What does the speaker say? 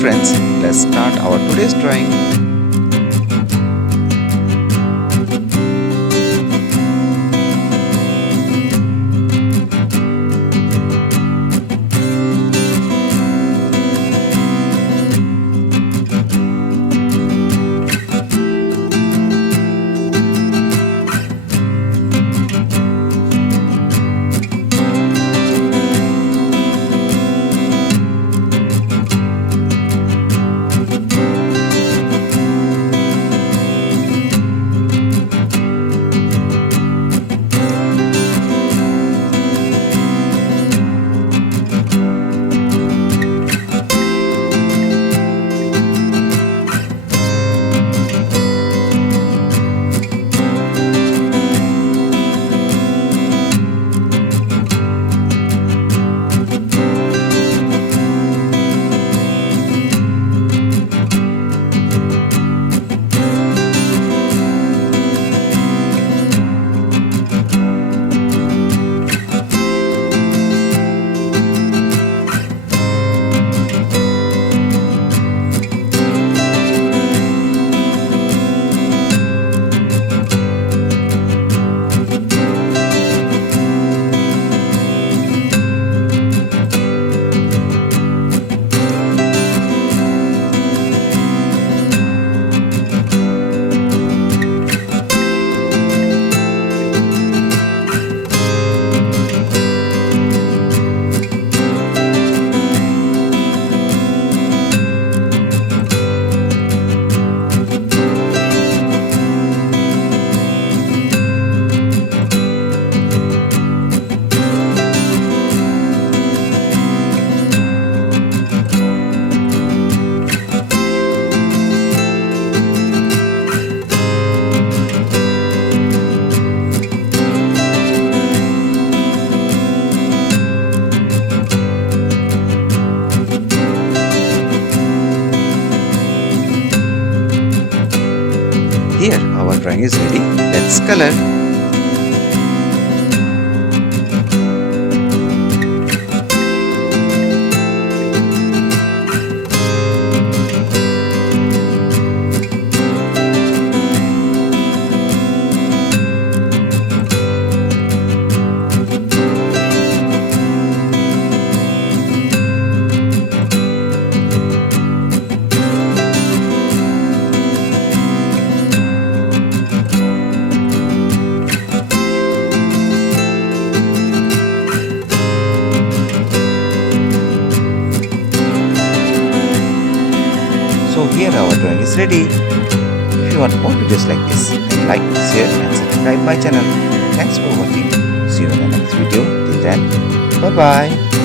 friends, let's start our today's drawing. Here our drawing is ready. Let's color. So here our drawing is ready. If you want more videos like this, then like, share and subscribe my channel. Thanks for watching. See you in the next video. Till then, bye bye.